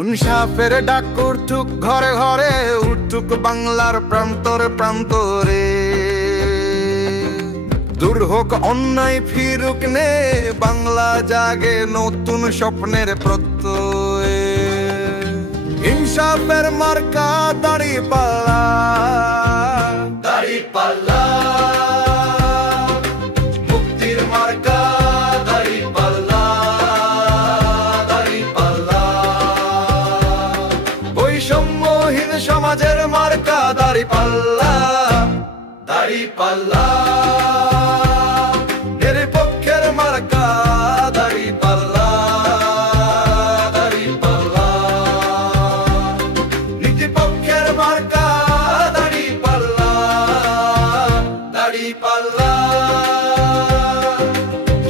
ইনসাফের ডাক উঠুক ঘরে ঘরে, উঠুক বাংলার প্রান্তরে প্রান্তরে। দূর হোক অন্যায় ফিরুক নে, বাংলা জাগে নতুন স্বপ্নের প্রত্যয়ে। ইনসাফের মার্কা দাঁড়িপাল্লা, দাঁড়িপাল্লা। মুক্তির মার্কা দাঁড়িপাল্লা, দাঁড়িপাল্লা। বৈষম্যহীন সমাজের মার্কা দাঁড়িপাল্লা, দাঁড়িপাল্লা। নিরপেক্ষের মার্কা দাঁড়িপাল্লা, দাঁড়িপাল্লা। নীতিপক্ষের মার্কা দাঁড়িপাল্লা, দাঁড়িপাল্লা।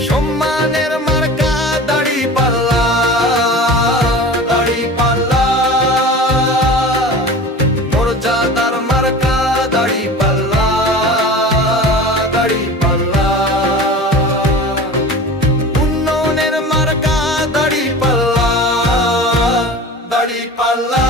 সম্মানের মার্কা দাঁড়িপাল্লা, দাঁড়িপাল্লা। মর্যাদার মার্কা দাঁড়িপাল্লা, দাঁড়িপাল্লা। উন্নয়নের মার্কা দাঁড়িপাল্লা, দাঁড়িপাল্লা।